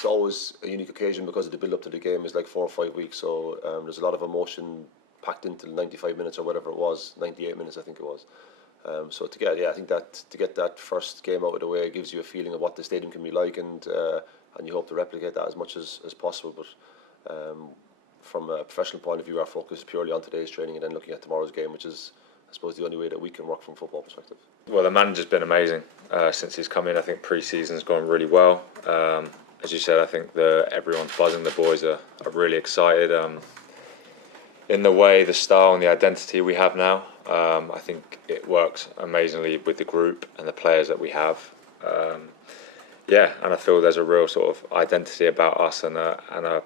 it's always a unique occasion because of the build up to the game is like 4 or 5 weeks. So there's a lot of emotion packed into 95 minutes or whatever it was, 98 minutes I think it was. So I think that to get that first game out of the way gives you a feeling of what the stadium can be like, and you hope to replicate that as much as possible. But from a professional point of view, our focus is purely on today's training and then looking at tomorrow's game, which is, I suppose, the only way that we can work from a football perspective. Well, the manager's been amazing since he's come in. I think pre-season's gone really well. As you said, I think everyone's buzzing. The boys are really excited. In the way, the style and the identity we have now, I think it works amazingly with the group and the players that we have. And I feel there's a real sort of identity about us and a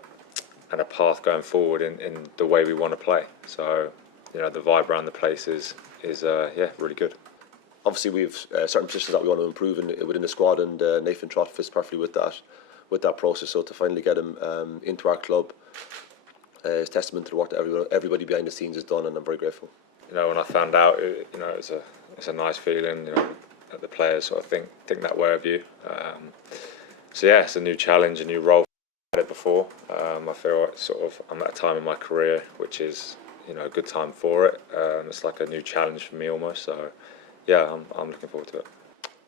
path going forward in the way we want to play. So, the vibe around the place is really good. Obviously, we've certain positions that we want to improve within the squad, and Nathan Trott fits perfectly with that process. So to finally get him into our club is testament to the work that everybody behind the scenes has done, and I'm very grateful. When I found out, it's a nice feeling. That the players sort of think that way of you. It's a new challenge, a new role. I've had it before. I feel I'm at a time in my career which is a good time for it. It's like a new challenge for me almost. So I'm looking forward to it.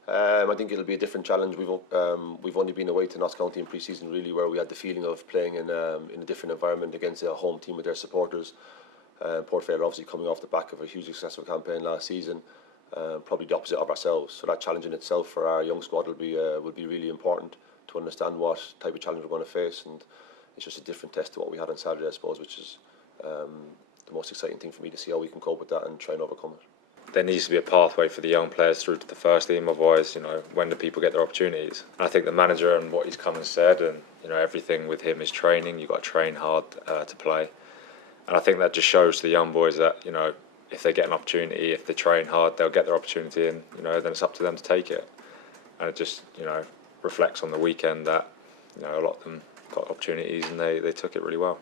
I think it'll be a different challenge. We've only been away to Notts County in pre-season, really, where we had the feeling of playing in a different environment against a home team with their supporters. Port Vale obviously coming off the back of a hugely successful campaign last season, probably the opposite of ourselves. So that challenge in itself for our young squad will be really important to understand what type of challenge we're going to face, and it's just a different test to what we had on Saturday, I suppose, which is the most exciting thing for me to see how we can cope with that and try and overcome it. There needs to be a pathway for the young players through to the first team. Otherwise, when do people get their opportunities? And I think the manager and what he's come and said, and everything with him is training. You've got to train hard to play, and I think that just shows to the young boys that if they get an opportunity, if they train hard, they'll get their opportunity, and then it's up to them to take it. And it just reflects on the weekend that a lot of them got opportunities and they took it really well.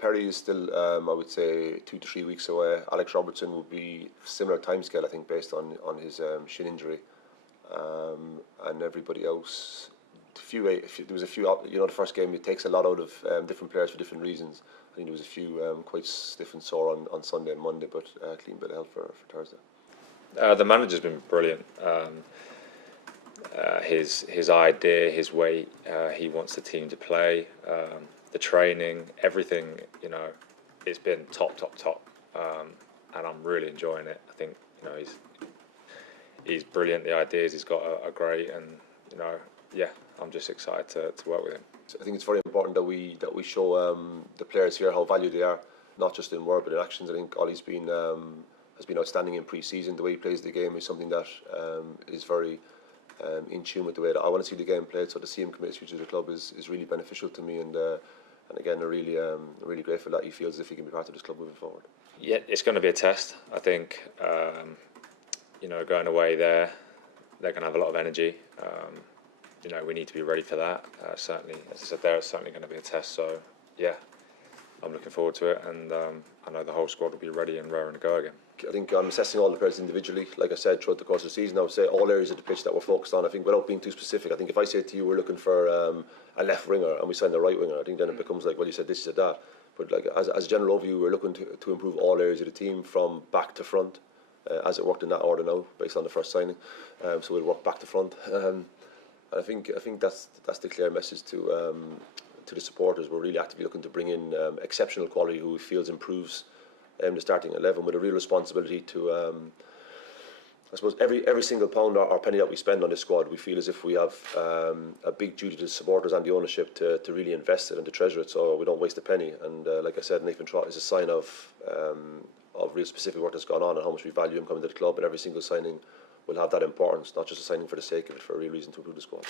Perry is still, I would say, 2 to 3 weeks away. Alex Robertson will be similar timescale, I think, based on his shin injury, and everybody else. There was a few. The first game, it takes a lot out of different players for different reasons. I think there was a few quite stiff and sore on Sunday and Monday, but clean bit of health for Thursday. The manager's been brilliant. His idea, his way he wants the team to play, the training, everything, it's been top, and I'm really enjoying it. I think he's brilliant. The ideas he's got are great, and I'm just excited to work with him. I think it's very important that we show the players here how valued they are, not just in word but in actions. I think Ollie's has been outstanding in pre-season. The way he plays the game is something that is very in tune with the way that I want to see the game played. So to see him commit his future to the club is really beneficial to me, and again, I'm really grateful that he feels as if he can be part of this club moving forward. Yeah, it's going to be a test. I think going away there, they're going to have a lot of energy. We need to be ready for that. Certainly, as I said, it's certainly going to be a test. So I'm looking forward to it, and I know the whole squad will be ready and raring to go again. I think I'm assessing all the players individually. Like I said, throughout the course of the season, I would say all areas of the pitch that we're focused on. I think without being too specific, I think if I say to you we're looking for a left winger and we sign a right winger, I think then it becomes like, well, you said this, you said that. But like as a general overview, we're looking to improve all areas of the team from back to front, as it worked in that order now, based on the first signing. So we'll work back to front. And I think that's the clear message to the supporters. We're really actively looking to bring in exceptional quality who feels improves the starting 11, with a real responsibility to I suppose every single pound or penny that we spend on this squad, we feel as if we have a big duty to the supporters and the ownership to really invest it and to treasure it, so we don't waste a penny. And like I said, Nathan Trott is a sign of real specific work that's gone on and how much we value him coming to the club, and every single signing will have that importance, not just a signing for the sake of it, for a real reason to improve the squad.